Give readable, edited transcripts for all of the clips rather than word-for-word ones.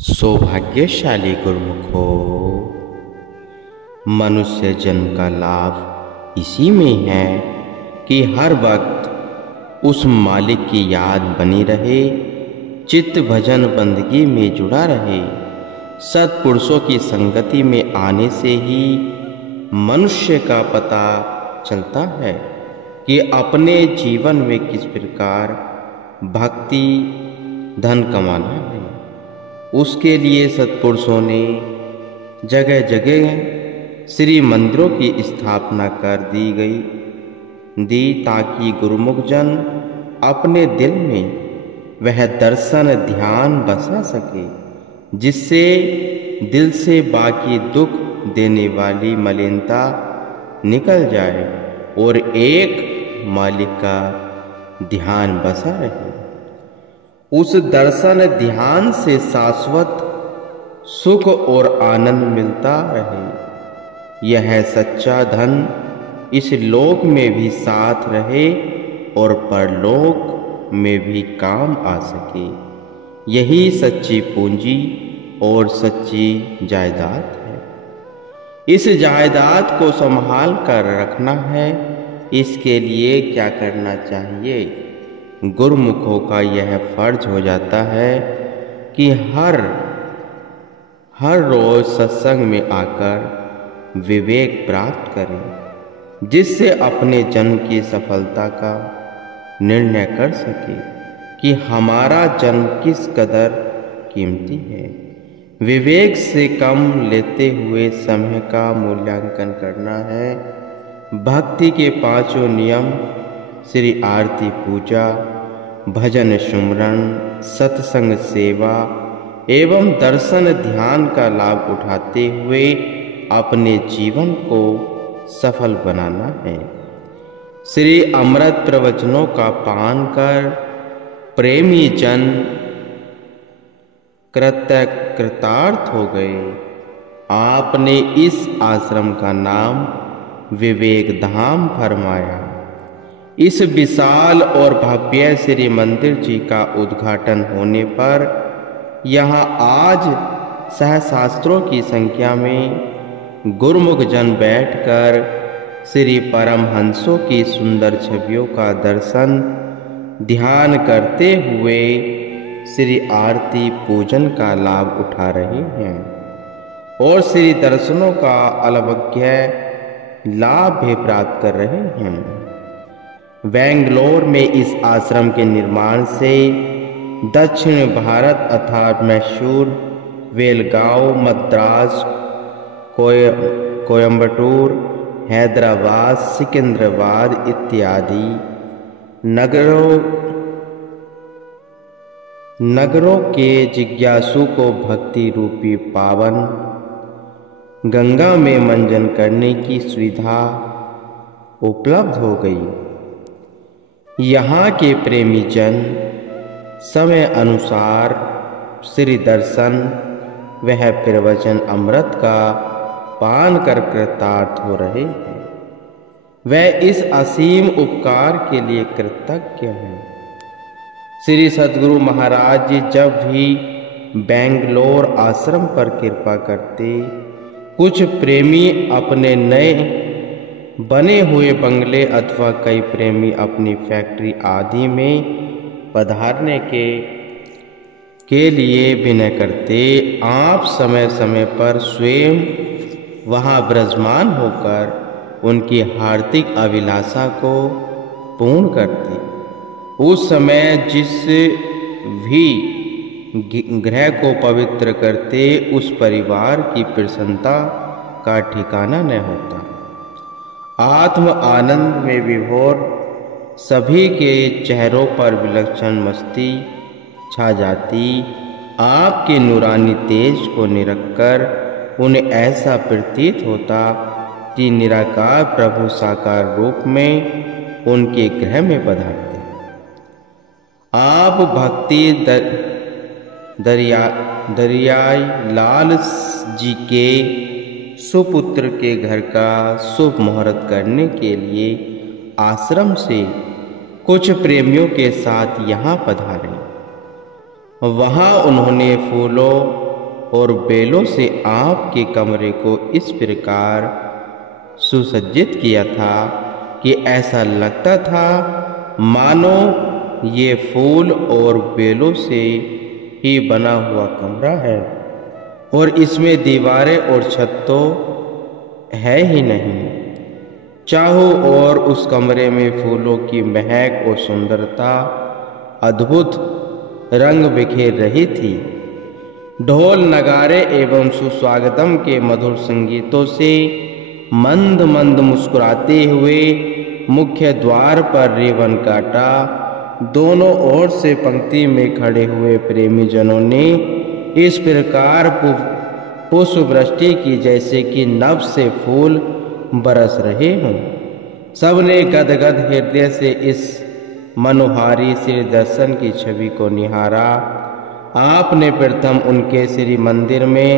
सौभाग्यशाली गुरुमुखो, मनुष्य जन्म का लाभ इसी में है कि हर वक्त उस मालिक की याद बनी रहे, चित्त भजन बंदगी में जुड़ा रहे। सत्पुरुषों की संगति में आने से ही मनुष्य का पता चलता है कि अपने जीवन में किस प्रकार भक्ति धन कमाना है। उसके लिए सत्पुरुषों ने जगह जगह श्री मंदिरों की स्थापना कर दी ताकि गुरुमुख जन अपने दिल में वह दर्शन ध्यान बसा सके, जिससे दिल से बाकी दुख देने वाली मलिनता निकल जाए और एक मालिक का ध्यान बसा रहे। उस दर्शन ध्यान से शाश्वत सुख और आनंद मिलता रहे। यह सच्चा धन इस लोक में भी साथ रहे और परलोक में भी काम आ सके। यही सच्ची पूंजी और सच्ची जायदाद है। इस जायदाद को संभाल कर रखना है। इसके लिए क्या करना चाहिए? गुरुमुखों का यह फर्ज हो जाता है कि हर रोज सत्संग में आकर विवेक प्राप्त करें, जिससे अपने जन्म की सफलता का निर्णय कर सके कि हमारा जन्म किस कदर कीमती है। विवेक से कम लेते हुए समय का मूल्यांकन करना है। भक्ति के पांचों नियम श्री आरती पूजा, भजन सुमरन, सत्संग सेवा एवं दर्शन ध्यान का लाभ उठाते हुए अपने जीवन को सफल बनाना है। श्री अमृत प्रवचनों का पान कर प्रेमी जन कृतार्थ हो गए। आपने इस आश्रम का नाम विवेक धाम फरमाया। इस विशाल और भव्य श्री मंदिर जी का उद्घाटन होने पर यहाँ आज सहस्त्रों की संख्या में गुरुमुख जन बैठकर श्री परमहंसों की सुंदर छवियों का दर्शन ध्यान करते हुए श्री आरती पूजन का लाभ उठा रहे हैं और श्री दर्शनों का अलौकिक लाभ भी प्राप्त कर रहे हैं। बेंगलोर में इस आश्रम के निर्माण से दक्षिण भारत अर्थात मैसूर, बेलगांव, मद्रास, कोयंबटूर, हैदराबाद, सिकंदराबाद इत्यादि नगरों के जिज्ञासु को भक्ति रूपी पावन गंगा में मंजन करने की सुविधा उपलब्ध हो गई। यहाँ के प्रेमी जन समय अनुसार श्री दर्शन वह प्रवचन अमृत का पान कर कृतार्थ हो रहे हैं। वह इस असीम उपकार के लिए कृतज्ञ हैं। श्री सद्गुरु महाराज जी जब भी बेंगलोर आश्रम पर कृपा करते, कुछ प्रेमी अपने नए बने हुए बंगले अथवा कई प्रेमी अपनी फैक्ट्री आदि में पधारने के लिए विनय करते। आप समय समय पर स्वयं वहां विराजमान होकर उनकी हार्दिक अभिलाषा को पूर्ण करते। उस समय जिस भी गृह को पवित्र करते, उस परिवार की प्रसन्नता का ठिकाना न होता। आत्म आनंद में विभोर सभी के चेहरों पर विलक्षण मस्ती छा जाती। आपके नूरानी तेज को निरखकर उन्हें ऐसा प्रतीत होता कि निराकार प्रभु साकार रूप में उनके गृह में पधारते। आप भक्ति दरियाई लाल जी के सुपुत्र के घर का शुभ मुहूर्त करने के लिए आश्रम से कुछ प्रेमियों के साथ यहाँ पधारे। वहाँ उन्होंने फूलों और बेलों से आपके कमरे को इस प्रकार सुसज्जित किया था कि ऐसा लगता था मानो ये फूल और बेलों से ही बना हुआ कमरा है और इसमें दीवारें और छत तो है ही नहीं। चारों ओर उस कमरे में फूलों की महक और सुंदरता अद्भुत रंग बिखेर रही थी। ढोल नगारे एवं सुस्वागतम के मधुर संगीतों से मंद मंद मुस्कुराते हुए मुख्य द्वार पर रिबन काटा। दोनों ओर से पंक्ति में खड़े हुए प्रेमी जनों ने इस प्रकार पुष्प वृष्टि की जैसे कि नभ से फूल बरस रहे हों। सबने गदगद हृदय से इस मनोहारी श्री दर्शन की छवि को निहारा। आपने प्रथम उनके श्री मंदिर में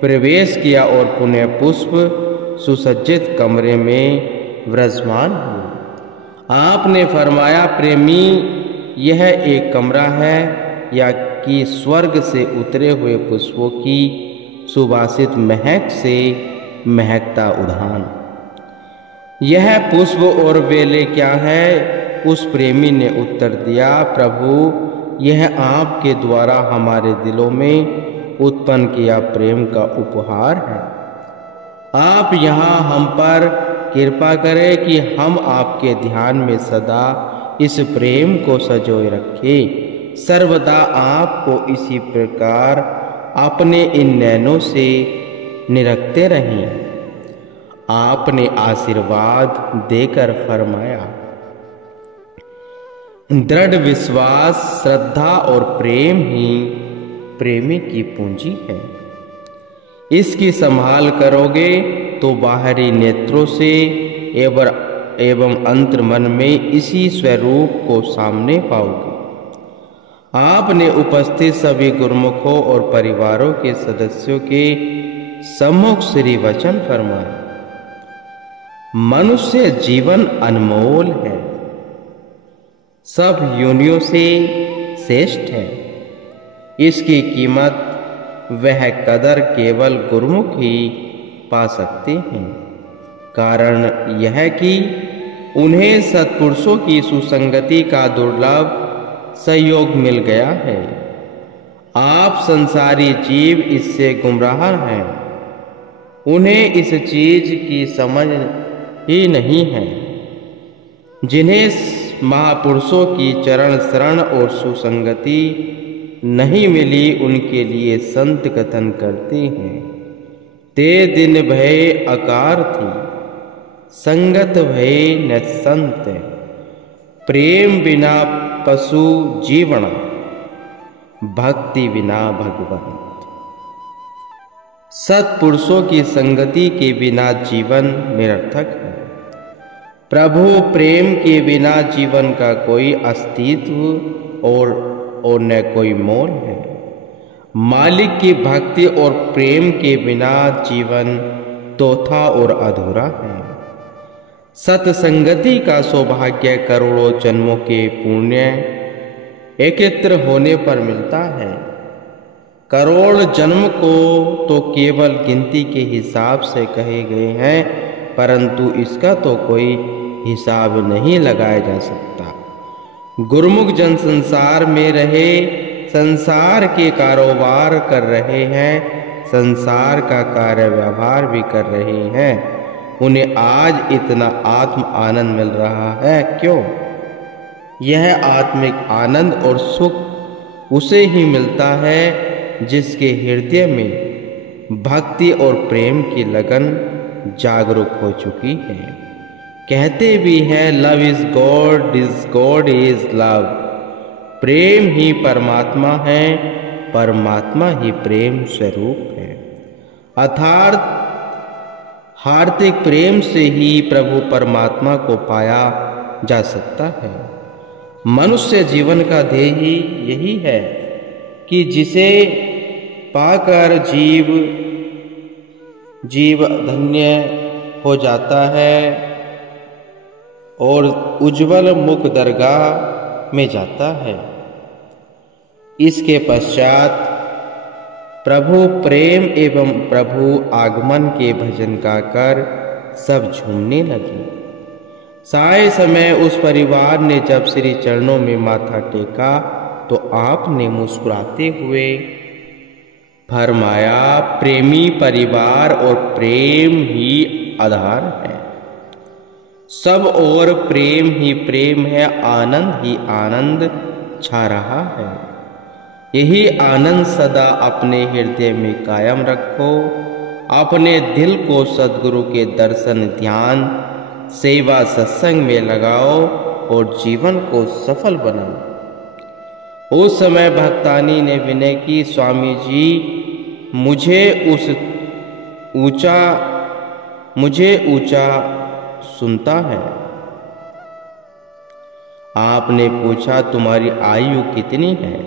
प्रवेश किया और पुनः पुष्प सुसज्जित कमरे में विराजमान हुए। आपने फरमाया, प्रेमी, यह एक कमरा है या कि स्वर्ग से उतरे हुए पुष्पों की सुवासित महक से महकता उद्यान। यह पुष्प और बेलें क्या है? उस प्रेमी ने उत्तर दिया, प्रभु, यह आपके द्वारा हमारे दिलों में उत्पन्न किया प्रेम का उपहार है। आप यहाँ हम पर कृपा करें कि हम आपके ध्यान में सदा इस प्रेम को संजोए रखें। सर्वदा आपको इसी प्रकार अपने इन नैनों से निरखते रहें। आपने आशीर्वाद देकर फरमाया, दृढ़ विश्वास, श्रद्धा और प्रेम ही प्रेमी की पूंजी है। इसकी संभाल करोगे तो बाहरी नेत्रों से एवं अंतर्मन में इसी स्वरूप को सामने पाओगे। आपने उपस्थित सभी गुरुमुखों और परिवारों के सदस्यों के सम्मुख श्री वचन फरमाया, मनुष्य जीवन अनमोल है, सब योनियों से श्रेष्ठ है। इसकी कीमत वह कदर केवल गुरुमुख ही पा सकते हैं। कारण यह कि उन्हें सत्पुरुषों की सुसंगति का दुर्लभ सहयोग मिल गया है। आप संसारी जीव इससे गुमराह हैं। उन्हें इस चीज की समझ ही नहीं है। जिन्हें महापुरुषों की चरण शरण और सुसंगति नहीं मिली, उनके लिए संत कथन करते हैं, ते दिन भय अकार थी, संगत भय न संत, प्रेम बिना पशु जीवण, भक्ति बिना भगवंत। सत्पुरुषों की संगति के बिना जीवन निरर्थक है। प्रभु प्रेम के बिना जीवन का कोई अस्तित्व और न कोई मोल है। मालिक की भक्ति और प्रेम के बिना जीवन तोथा और अधूरा है। सत्संगति का सौभाग्य करोड़ों जन्मों के पुण्य एकत्र होने पर मिलता है। करोड़ जन्म को तो केवल गिनती के हिसाब से कहे गए हैं, परंतु इसका तो कोई हिसाब नहीं लगाया जा सकता। गुरुमुख जन संसार में रहे, संसार के कारोबार कर रहे हैं, संसार का कार्य व्यवहार भी कर रहे हैं। उन्हें आज इतना आत्म आनंद मिल रहा है, क्यों? यह आत्मिक आनंद और सुख उसे ही मिलता है जिसके हृदय में भक्ति और प्रेम की लगन जागरूक हो चुकी है। कहते भी हैं, love is God is love. प्रेम ही परमात्मा है, परमात्मा ही प्रेम स्वरूप है। अर्थात हार्दिक प्रेम से ही प्रभु परमात्मा को पाया जा सकता है। मनुष्य जीवन का ध्येय ही यही है कि जिसे पाकर जीव धन्य हो जाता है और उज्जवल मुख दरगाह में जाता है। इसके पश्चात प्रभु प्रेम एवं प्रभु आगमन के भजन गाकर सब झूमने लगे। साय समय उस परिवार ने जब श्री चरणों में माथा टेका तो आपने मुस्कुराते हुए फरमाया, प्रेमी परिवार और प्रेम ही आधार है, सब और प्रेम ही प्रेम है, आनंद ही आनंद छा रहा है। यही आनंद सदा अपने हृदय में कायम रखो। अपने दिल को सद्गुरु के दर्शन, ध्यान, सेवा, सत्संग में लगाओ और जीवन को सफल बनाओ। उस समय भक्तानी ने विनय की, स्वामी जी मुझे ऊंचा सुनता है। आपने पूछा, तुम्हारी आयु कितनी है?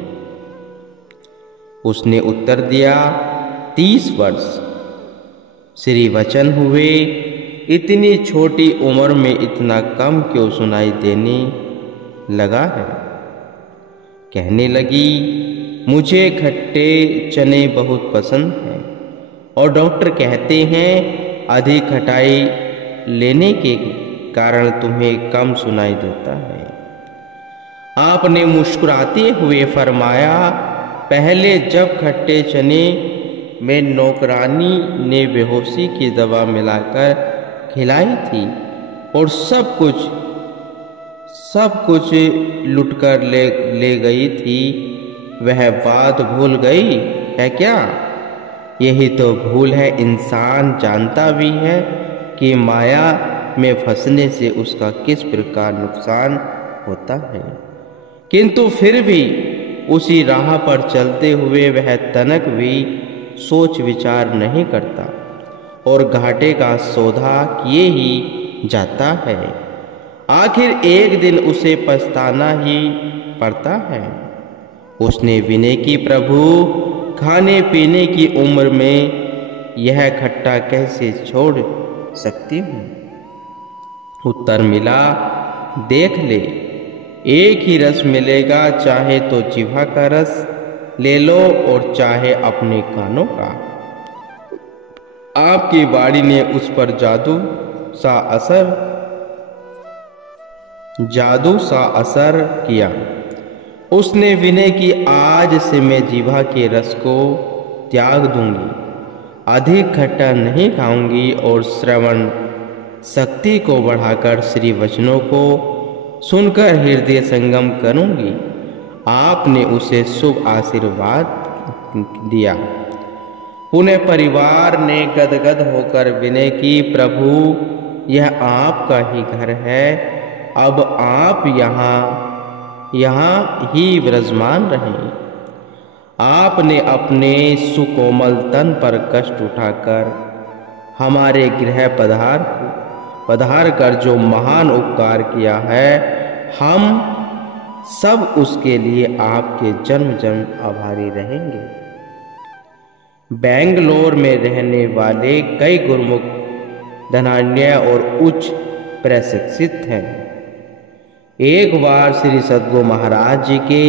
उसने उत्तर दिया, 30 वर्ष। श्री वचन हुए, इतनी छोटी उम्र में इतना कम क्यों सुनाई देने लगा है? कहने लगी, मुझे खट्टे चने बहुत पसंद हैं और डॉक्टर कहते हैं अधिक खटाई लेने के कारण तुम्हें कम सुनाई देता है। आपने मुस्कुराते हुए फरमाया, पहले जब खट्टे चने में नौकरानी ने बेहोशी की दवा मिलाकर खिलाई थी और सब कुछ लुटकर ले गई थी, वह बात भूल गई है क्या? यही तो भूल है। इंसान जानता भी है कि माया में फंसने से उसका किस प्रकार नुकसान होता है, किंतु फिर भी उसी राह पर चलते हुए वह तनक भी सोच विचार नहीं करता और घाटे का सौदा किए ही जाता है। आखिर एक दिन उसे पछताना ही पड़ता है। उसने विनय की, प्रभु खाने पीने की उम्र में यह खट्टा कैसे छोड़ सकती हूँ? उत्तर मिला, देख ले, एक ही रस मिलेगा, चाहे तो जिह्वा का रस ले लो और चाहे अपने कानों का। आपकी वाणी ने उस पर जादू सा असर किया। उसने विनय की, आज से मैं जिह्वा के रस को त्याग दूंगी, अधिक खट्टा नहीं खाऊंगी और श्रवण शक्ति को बढ़ाकर श्री वचनों को सुनकर हृदय संगम करूंगी। आपने उसे शुभ आशीर्वाद दिया। पुनः परिवार ने गदगद होकर विनय की, प्रभु यह आपका ही घर है, अब आप यहाँ ही विराजमान रहें। आपने अपने सुकोमल तन पर कष्ट उठाकर हमारे गृह पधार कर जो महान उपकार किया है, हम सब उसके लिए आपके जन्म जन्म आभारी रहेंगे। बेंगलोर में रहने वाले कई गुरुमुख धनाढ्य और उच्च प्रशिक्षित हैं। एक बार श्री सद्गुरु महाराज जी के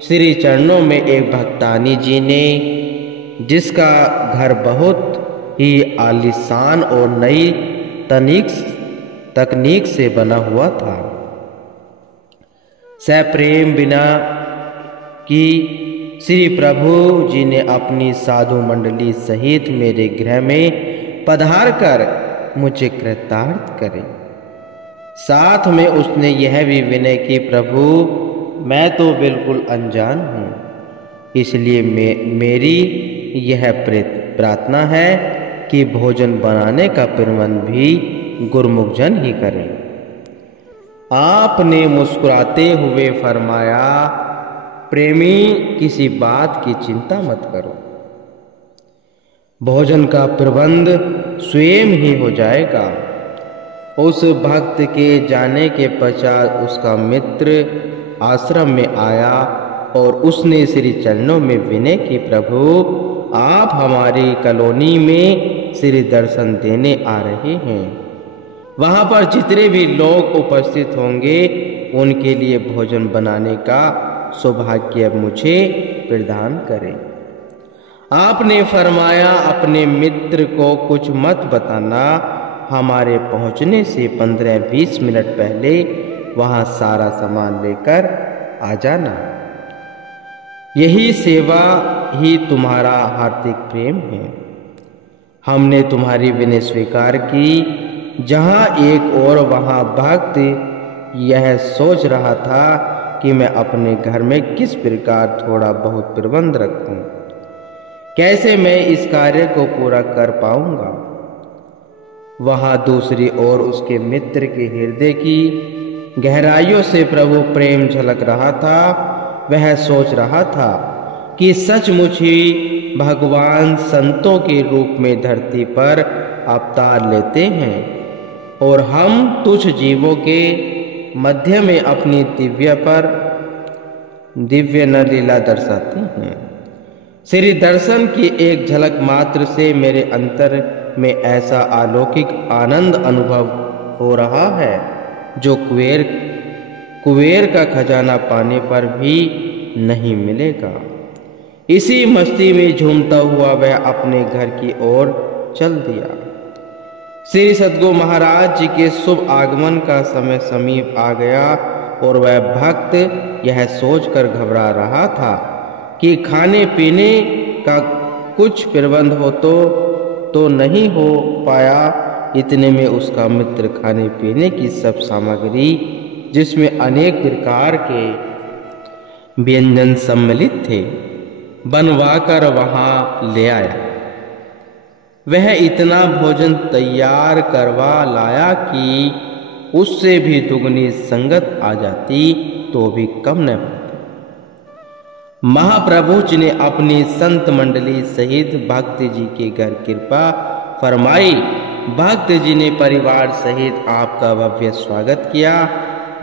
श्री चरणों में एक भक्तानी जी ने, जिसका घर बहुत ही आलीशान और नई तकनीक से बना हुआ था, सप्रेम बिना कि श्री प्रभु जी ने अपनी साधु मंडली सहित मेरे गृह में पधार कर मुझे कृतार्थ करे। साथ में उसने यह भी विनय की, प्रभु मैं तो बिल्कुल अनजान हूँ, इसलिए मेरी यह प्रार्थना है कि भोजन बनाने का प्रबंध भी गुरुमुख जन ही करें। आपने मुस्कुराते हुए फरमाया, प्रेमी किसी बात की चिंता मत करो, भोजन का प्रबंध स्वयं ही हो जाएगा। उस भक्त के जाने के पश्चात उसका मित्र आश्रम में आया और उसने श्री चरणों में विनय की, प्रभु आप हमारी कॉलोनी में श्री दर्शन देने आ रहे हैं, वहाँ पर जितने भी लोग उपस्थित होंगे उनके लिए भोजन बनाने का सौभाग्य मुझे प्रदान करें। आपने फरमाया, अपने मित्र को कुछ मत बताना, हमारे पहुंचने से 15-20 मिनट पहले वहां सारा सामान लेकर आ जाना। यही सेवा ही तुम्हारा हार्दिक प्रेम है। हमने तुम्हारी विनय स्वीकार की। जहां एक और वहां भक्त यह सोच रहा था कि मैं अपने घर में किस प्रकार थोड़ा बहुत प्रबंध रखूं, कैसे मैं इस कार्य को पूरा कर पाऊंगा। वहां दूसरी ओर उसके मित्र के हृदय की गहराइयों से प्रभु प्रेम झलक रहा था। वह सोच रहा था कि सचमुच ही भगवान संतों के रूप में धरती पर अवतार लेते हैं और हम तुच्छ जीवों के मध्य में अपनी दिव्य न लीला दर्शाते हैं। श्री दर्शन की एक झलक मात्र से मेरे अंतर में ऐसा अलौकिक आनंद अनुभव हो रहा है जो कुबेर का खजाना पाने पर भी नहीं मिलेगा। इसी मस्ती में झूमता हुआ वह अपने घर की ओर चल दिया। श्री सद्गुरु महाराज जी के शुभ आगमन का समय समीप आ गया और वह भक्त यह सोचकर घबरा रहा था कि खाने पीने का कुछ प्रबंध हो तो नहीं हो पाया। इतने में उसका मित्र खाने पीने की सब सामग्री, जिसमें अनेक प्रकार के व्यंजन सम्मिलित थे, बनवाकर वहां ले आया। वह इतना भोजन तैयार करवा लाया कि उससे भी दुगनी संगत आ जाती तो भी कम न होती। महाप्रभु जी ने अपनी संत मंडली सहित भक्त जी के घर कृपा फरमाई। भक्त जी ने परिवार सहित आपका भव्य स्वागत किया।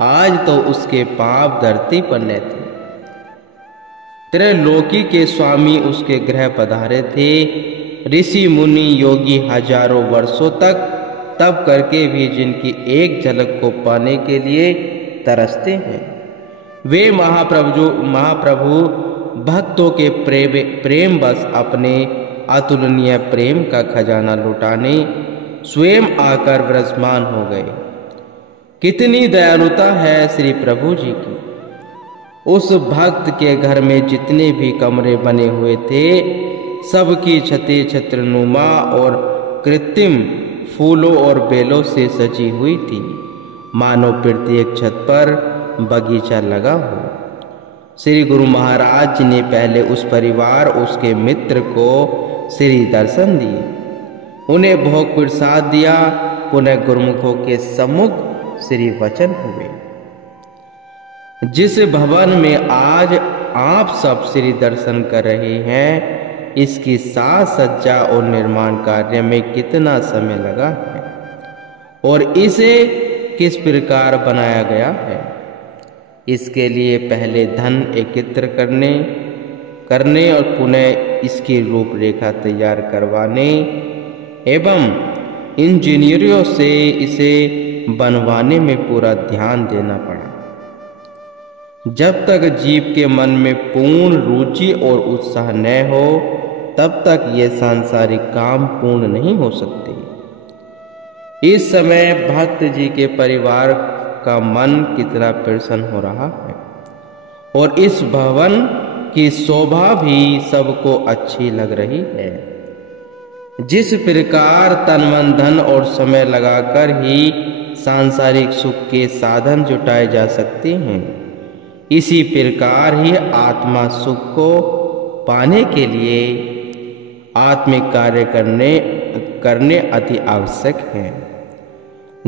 आज तो उसके पाप धरती पर न थे। त्रैलोकी के स्वामी उसके गृह पधारे थे। ऋषि मुनि योगी हजारों वर्षों तक तप करके भी जिनकी एक झलक को पाने के लिए तरसते हैं, वे महाप्रभु भक्तों के प्रेम बस अपने अतुलनीय प्रेम का खजाना लुटाने स्वयं आकर विराजमान हो गए। कितनी दयालुता है श्री प्रभु जी की। उस भक्त के घर में जितने भी कमरे बने हुए थे, सबकी छतें छत्रनुमा और कृत्रिम फूलों और बेलों से सजी हुई थी, मानो प्रत्येक छत पर बगीचा लगा हो। श्री गुरु महाराज जी ने पहले उस परिवार, उसके मित्र को श्री दर्शन दिए, उन्हें भोग प्रसाद दिया। पुनः गुरुमुखों के सम्मुख श्री वचन हुए। जिस भवन में आज आप सब श्री दर्शन कर रहे हैं, इसकी साज सज्जा और निर्माण कार्य में कितना समय लगा है और इसे किस प्रकार बनाया गया है। इसके लिए पहले धन एकत्र करने और पुनः इसकी रूपरेखा तैयार करवाने एवं इंजीनियरों से इसे बनवाने में पूरा ध्यान देना पड़ा। जब तक जीव के मन में पूर्ण रुचि और उत्साह न हो, तब तक ये सांसारिक काम पूर्ण नहीं हो सकते। इस समय भक्त जी के परिवार का मन कितना प्रसन्न हो रहा है और इस भवन की शोभा भी सबको अच्छी लग रही है। जिस प्रकार तन मन धन और समय लगाकर ही सांसारिक सुख के साधन जुटाए जा सकते हैं, इसी प्रकार ही आत्मा सुख को पाने के लिए आत्मिक कार्य करने अति आवश्यक है।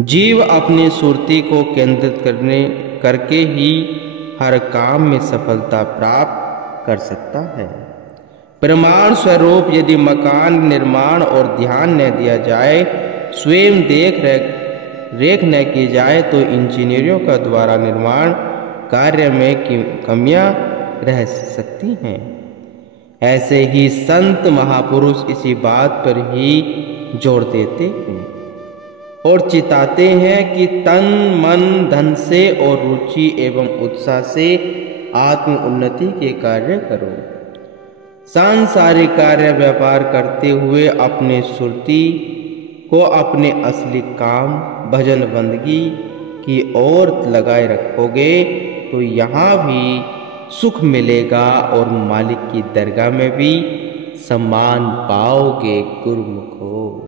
जीव अपनी सुरति को केंद्रित करके ही हर काम में सफलता प्राप्त कर सकता है। प्रमाण स्वरूप यदि मकान निर्माण और ध्यान न दिया जाए, स्वयं देख रेख न की जाए, तो इंजीनियरों का द्वारा निर्माण कार्य में कमियां रह सकती हैं। ऐसे ही संत महापुरुष इसी बात पर ही जोर देते हैं और चिताते हैं कि तन मन धन से और रुचि एवं उत्साह से आत्म उन्नति के कार्य करो। सांसारिक कार्य व्यापार करते हुए अपने सुरती को अपने असली काम भजन बंदगी की ओर लगाए रखोगे तो यहाँ भी सुख मिलेगा और मालिक की दरगाह में भी सम्मान पाओगे गुरुमुखो।